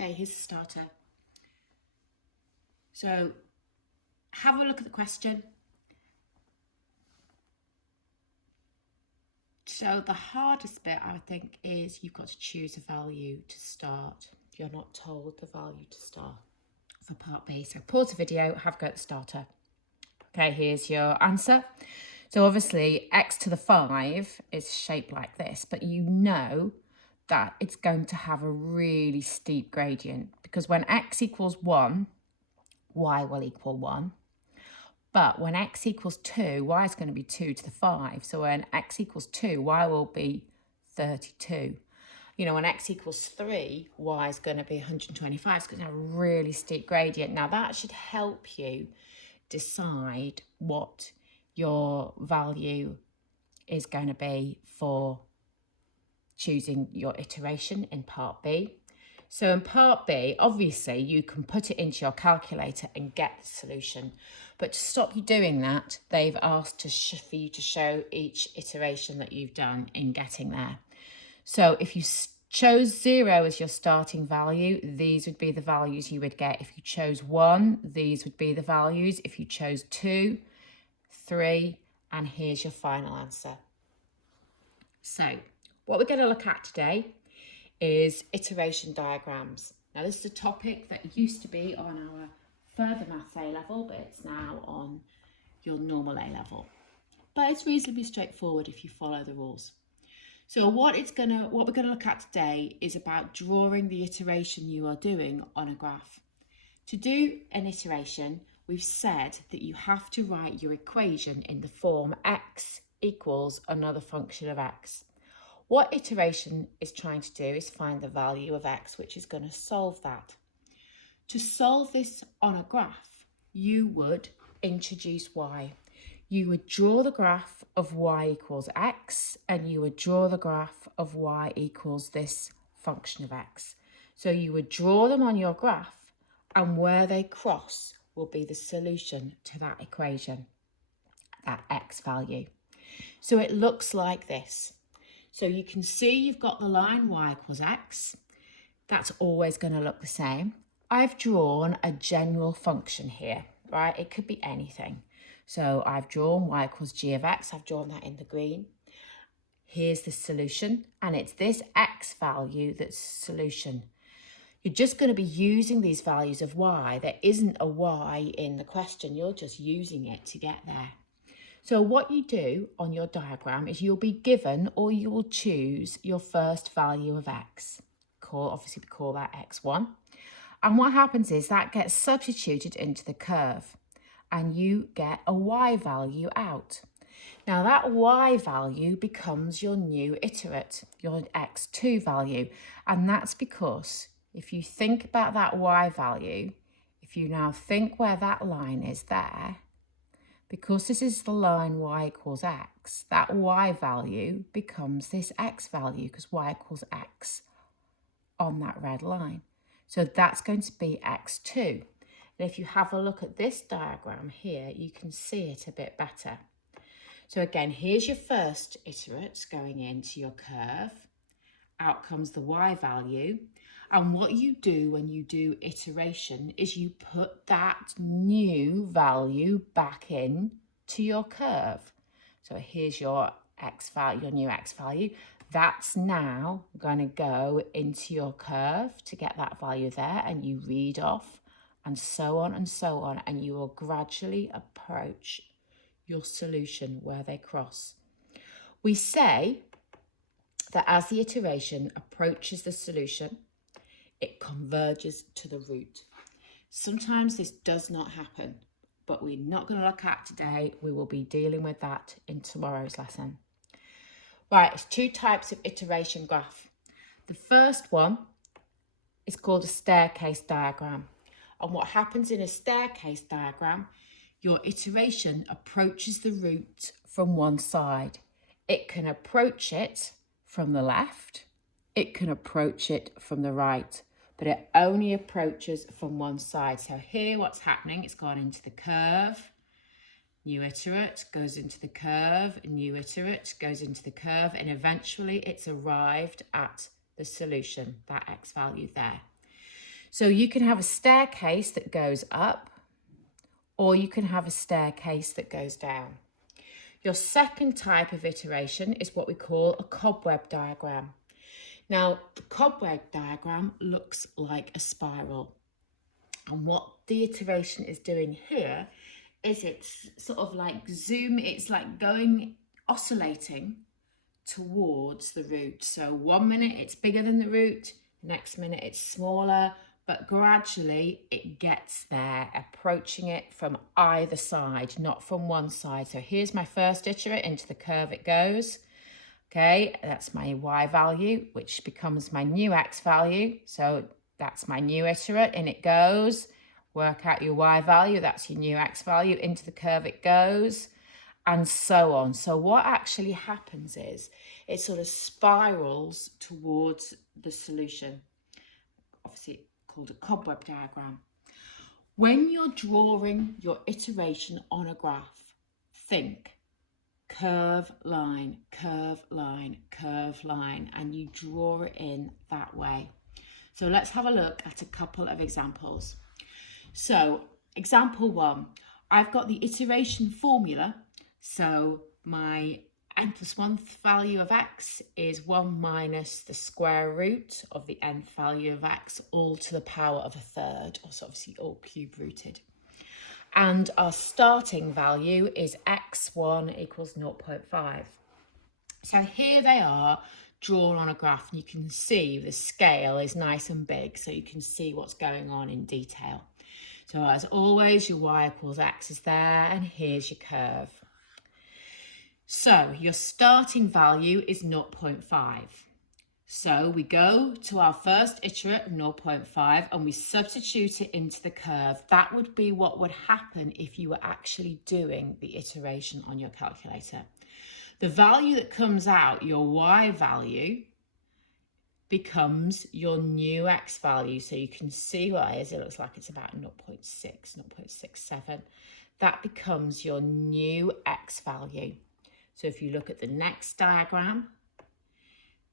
Okay, here's the starter. So have a look at the question. So the hardest bit, I think, is you've got to choose a value to start. You're not told the value to start for part B. So pause the video, have a go at the starter. Okay, here's your answer. So obviously x to the 5 is shaped like this, but you know that it's going to have a really steep gradient because when x equals 1, y will equal 1. But when x equals 2, y is going to be 2 to the 5. So when x equals 2, y will be 32. You know, when x equals 3, y is going to be 125. It's going to have a really steep gradient. Now, that should help you decide what your value is going to be for choosing your iteration in part B. So in part B, obviously, you can put it into your calculator and get the solution. But to stop you doing that, they've asked for you to show each iteration that you've done in getting there. So if you chose 0 as your starting value, these would be the values you would get. If you chose 1, these would be the values. If you chose 2, 3, and here's your final answer. So what we're going to look at today is iteration diagrams. Now this is a topic that used to be on our further maths A level, but it's now on your normal A level. But it's reasonably straightforward if you follow the rules. So what we're going to look at today is about drawing the iteration you are doing on a graph. To do an iteration, we've said that you have to write your equation in the form x equals another function of x. What iteration is trying to do is find the value of x, which is going to solve that. To solve this on a graph, you would introduce y. You would draw the graph of y equals x, and you would draw the graph of y equals this function of x. So you would draw them on your graph, and where they cross will be the solution to that equation, that x value. So it looks like this. So you can see you've got the line y equals x. That's always going to look the same. I've drawn a general function here, right? It could be anything. So I've drawn y equals g of x. I've drawn that in the green. Here's the solution, and it's this x value that's the solution. You're just going to be using these values of y. There isn't a y in the question. You're just using it to get there. So what you do on your diagram is you'll be given, or you will choose your first value of x. Obviously we call that x1. And what happens is that gets substituted into the curve and you get a y value out. Now that y value becomes your new iterate, your x2 value. And that's because if you think about that y value, if you now think where that line is there, because this is the line y equals x, that y value becomes this x value because y equals x on that red line. So that's going to be x2. And if you have a look at this diagram here, you can see it a bit better. So again, here's your first iterate going into your curve. Out comes the y value. And what you do when you do iteration is you put that new value back in to your curve. So here's your x value, your new x value. That's now going to go into your curve to get that value there, and you read off and so on and so on, and you will gradually approach your solution where they cross. We say that as the iteration approaches the solution, it converges to the root. Sometimes this does not happen, but we're not going to look at today. We will be dealing with that in tomorrow's lesson. Right, it's two types of iteration graph. The first one is called a staircase diagram. And what happens in a staircase diagram, your iteration approaches the root from one side. It can approach it from the left, it can approach it from the right, but it only approaches from one side. So here what's happening, it's gone into the curve, new iterate, goes into the curve, new iterate, goes into the curve, and eventually it's arrived at the solution, that x value there. So you can have a staircase that goes up, or you can have a staircase that goes down. Your second type of iteration is what we call a cobweb diagram. Now, the cobweb diagram looks like a spiral. And what the iteration is doing here is it's sort of like it's like going, oscillating towards the root. So 1 minute it's bigger than the root, next minute it's smaller, but gradually it gets there, approaching it from either side, not from one side. So here's my first iterate, into the curve it goes. Okay, that's my y value, which becomes my new x value. So that's my new iterate, in it goes. Work out your y value, that's your new x value, into the curve it goes, and so on. So what actually happens is it sort of spirals towards the solution, obviously called a cobweb diagram. When you're drawing your iteration on a graph, think curve, line, curve, line, curve, line, and you draw it in that way. So let's have a look at a couple of examples. So example 1, I've got the iteration formula. So my n+1th value of x is 1 minus the square root of the nth value of x, all to the power of a third, or so obviously all cube rooted. And our starting value is x1 equals 0.5. So here they are drawn on a graph, and you can see the scale is nice and big, so you can see what's going on in detail. So as always, your y equals x is there, and here's your curve. So your starting value is 0.5. So we go to our first iterate, 0.5, and we substitute it into the curve. That would be what would happen if you were actually doing the iteration on your calculator. The value that comes out, your y value, becomes your new x value. So you can see what it is. It looks like it's about 0.6, 0.67. That becomes your new x value. So if you look at the next diagram,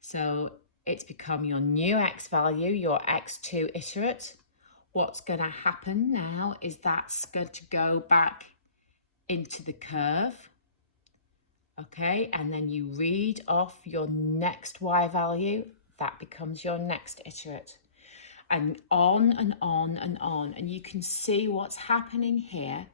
so it's become your new x value, your x2 iterate. What's going to happen now is that's going to go back into the curve. Okay, and then you read off your next y value. That becomes your next iterate. And on and on and on. And you can see what's happening here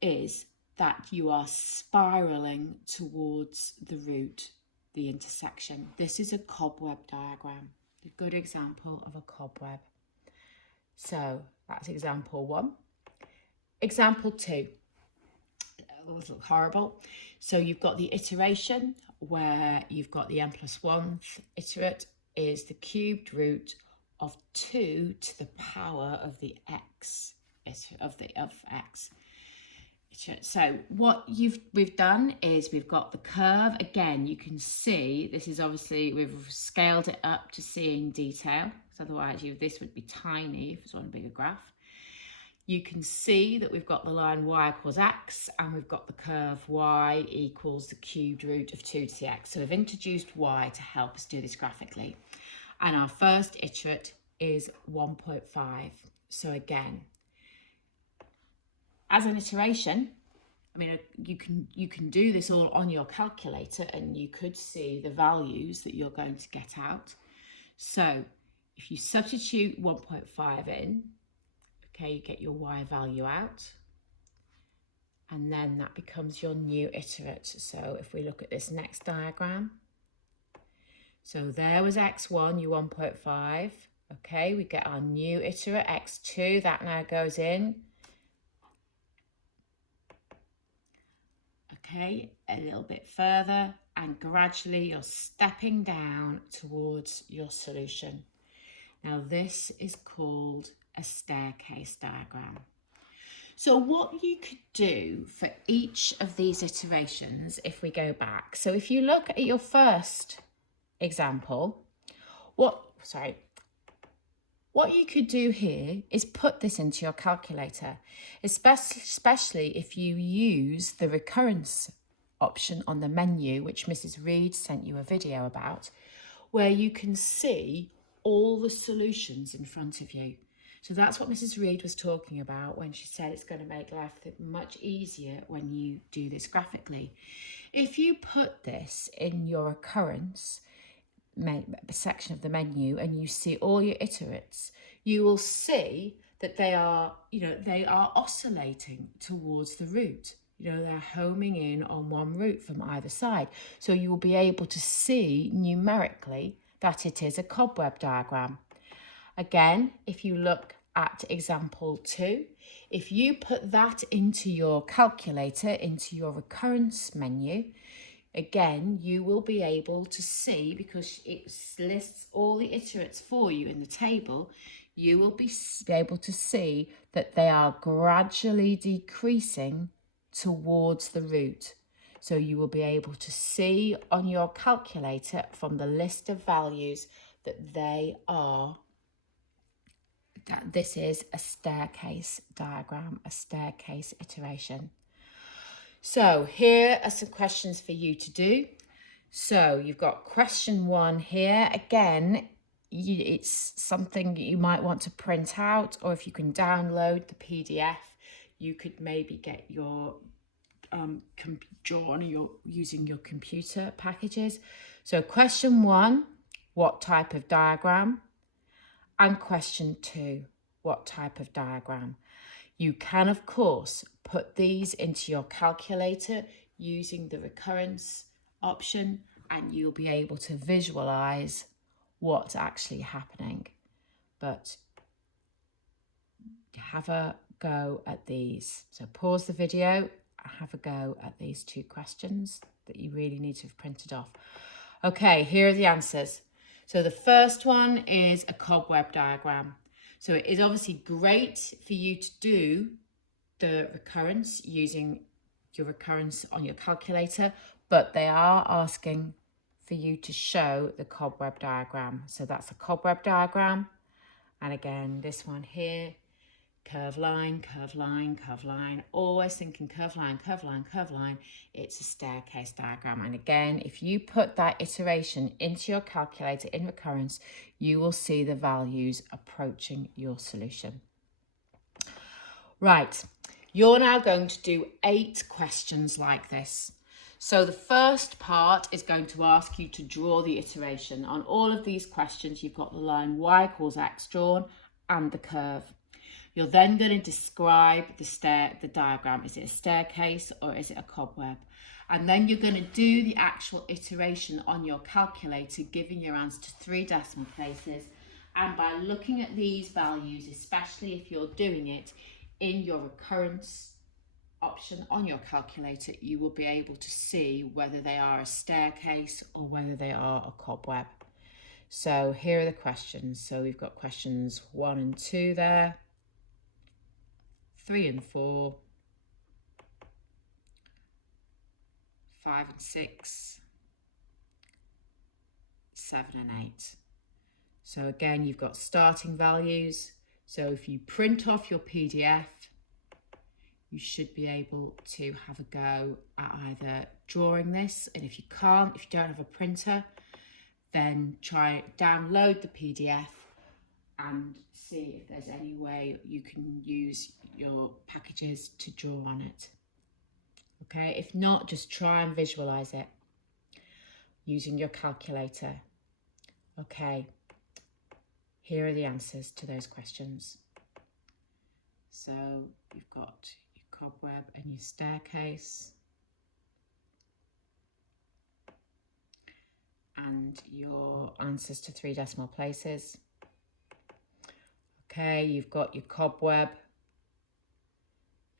is that you are spiraling towards the root, the intersection. This is a cobweb diagram, a good example of a cobweb. So that's example 1. Example 2, a little horrible. So you've got the iteration where you've got the n+1th iterate is the cubed root of 2 to the power of the x, of x. So what we've done is we've got the curve. Again, you can see this is obviously, we've scaled it up to see in detail, because otherwise this would be tiny if it's on a bigger graph. You can see that we've got the line y equals x, and we've got the curve y equals the cubed root of 2 to the x. So we've introduced y to help us do this graphically. And our first iterate is 1.5. So again, as an iteration, I mean, you can do this all on your calculator, and you could see the values that you're going to get out. So if you substitute 1.5 in, okay, you get your y value out, and then that becomes your new iterate. So if we look at this next diagram, so there was x1, your 1.5. Okay, we get our new iterate, x2, that now goes in. Okay, a little bit further, and gradually you're stepping down towards your solution. Now this is called a staircase diagram. So what you could do for each of these iterations, if we go back, so if you look at your first example, what you could do here is put this into your calculator, especially if you use the recurrence option on the menu, which Mrs Reid sent you a video about, where you can see all the solutions in front of you. So that's what Mrs Reid was talking about when she said it's going to make life much easier when you do this graphically. If you put this in your occurrence section of the menu and you see all your iterates, you will see that they are, they are oscillating towards the root. They're homing in on one root from either side. So you will be able to see numerically that it is a cobweb diagram. Again, if you look at example 2, if you put that into your calculator, into your recurrence menu, again, you will be able to see, because it lists all the iterates for you in the table, you will be able to see that they are gradually decreasing towards the root. So you will be able to see on your calculator from the list of values that this is a staircase diagram, a staircase iteration. So here are some questions for you to do. So you've got question 1 here. Again, it's something you might want to print out, or if you can download the PDF, you could maybe get your drawn using your computer packages. So question 1, what type of diagram? And question 2, what type of diagram? You can, of course, put these into your calculator using the recurrence option, and you'll be able to visualize what's actually happening. But have a go at these. So pause the video, have a go at these 2 questions that you really need to have printed off. Okay, here are the answers. So the first one is a cobweb diagram. So it is obviously great for you to do the recurrence using your recurrence on your calculator, but they are asking for you to show the cobweb diagram. So that's a cobweb diagram. And again, this one here, curve line, curve line, curve line, always thinking curve line, curve line, curve line. It's a staircase diagram. And again, if you put that iteration into your calculator in recurrence, you will see the values approaching your solution. Right, you're now going to do 8 questions like this. So the first part is going to ask you to draw the iteration. On all of these questions, you've got the line y equals x drawn and the curve. You're then going to describe the diagram. Is it a staircase or is it a cobweb? And then you're going to do the actual iteration on your calculator, giving your answer to 3 decimal places. And by looking at these values, especially if you're doing it in your recurrence option on your calculator, you will be able to see whether they are a staircase or whether they are a cobweb. So here are the questions. So we've got questions 1 and 2 there. 3 and 4, 5 and 6, 7 and 8. So again, you've got starting values. So if you print off your PDF, you should be able to have a go at either drawing this, and if you can't, if you don't have a printer, then try download the PDF and see if there's any way you can use your packages to draw on it. Okay, if not, just try and visualize it using your calculator. Okay, here are the answers to those questions. So you've got your cobweb and your staircase, and your answers to 3 decimal places. Okay, you've got your cobweb,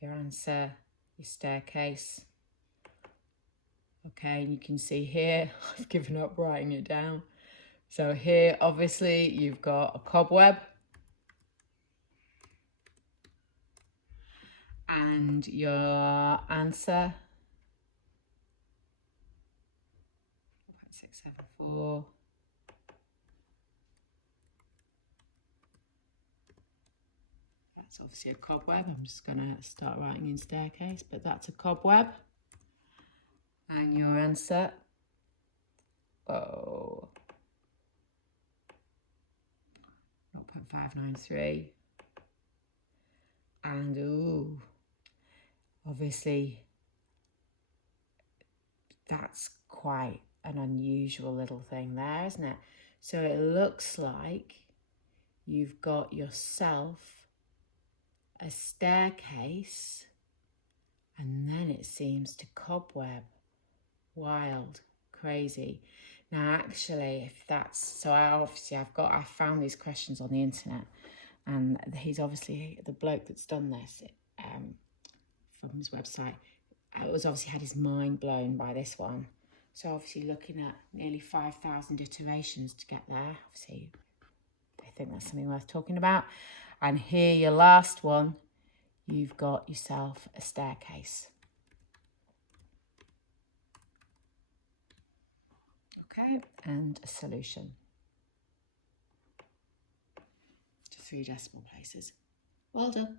your answer, your staircase. Okay, and you can see here, I've given up writing it down. So here, obviously, you've got a cobweb. And your answer, 674. That's obviously a cobweb. I'm just going to start writing in staircase, but that's a cobweb. And your answer, 0.593. And ooh, obviously that's quite an unusual little thing there, isn't it? So it looks like you've got yourself a staircase, and then it seems to cobweb. Wild, crazy. Now, actually, if that's so, I found these questions on the internet, and he's obviously the bloke that's done this from his website. Was obviously had his mind blown by this one. So obviously looking at nearly 5,000 iterations to get there. Obviously, I think that's something worth talking about. And here, your last one, you've got yourself a staircase. Okay, and a solution to 3 decimal places. Well done.